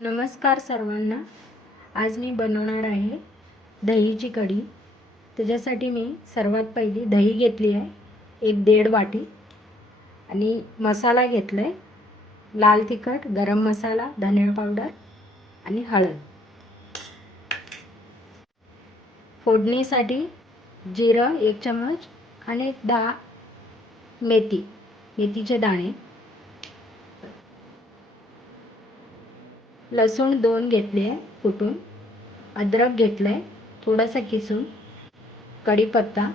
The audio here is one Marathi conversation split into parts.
नमस्कार सर्वांना. आज मी बनवणार आहे दहीची कढी. त्याच्यासाठी मी सर्वात पहिली दही घेतली आहे 1-1.5 वाटी आणि मसाला घेतला आहे लाल तिखट, गरम मसाला, धनिया पावडर आणि हळद. फोडणीसाठी जिरं 1 चमच आणि 10 मेथीचे दाणे, लसूण 2 घेतले आहे कुटून, अद्रक घेतलं आहे थोडंसं किसून, कढीपत्ता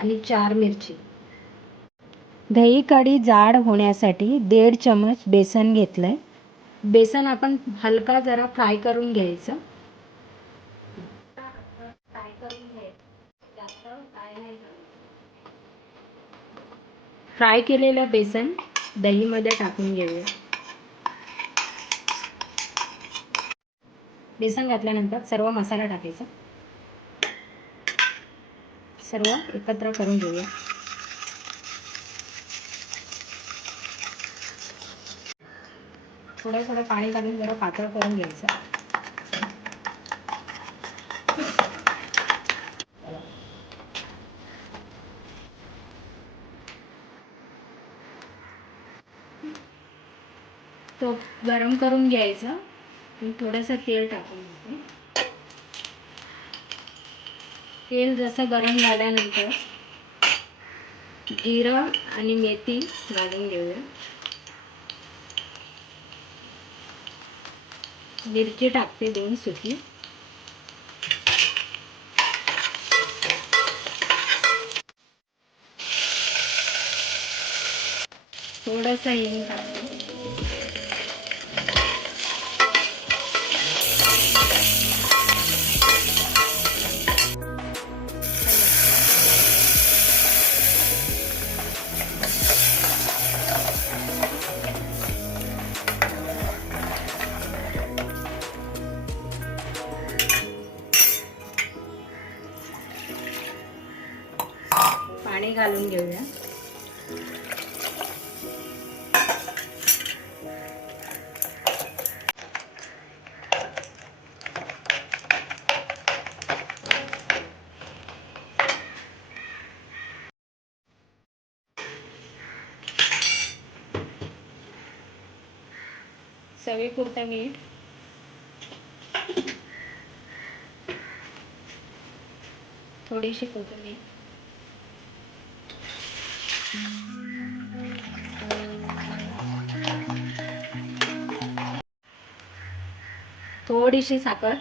आणि 4 मिरची. दही कढी जाड होण्यासाठी 1.5 चमच बेसन घेतलं आहे. बेसन आपण हलका जरा फ्राय करून घ्यायचं. फ्राय केलेलं बेसन दहीमध्ये टाकून घेऊया. बेसन घातल्यानंतर सर्व मसाला टाकायचा. सर्व एकत्र करून घेऊया. थोडं थोडं पाणी घालून जरा पातळ करून घ्यायचं. तो गरम करून घ्यायचं. मी थोडंसं तेल टाकून घेते. तेल जसं गरम झाल्यानंतर जिरं आणि मेथी घालून घेऊया. मिरची टाकते 2 सुकी. थोडंसं हिंग टाकते. पाणी घालून घेऊया. चवीपुरतं मीठ, थोडीशी कोथिंबीर, थोडीशी साखर,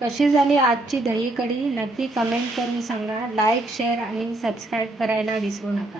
कशी झाली आजची दही कढी नक्की कमेंट करून सांगा. लाईक, शेअर आणि सबस्क्राईब करायला विसरू नका.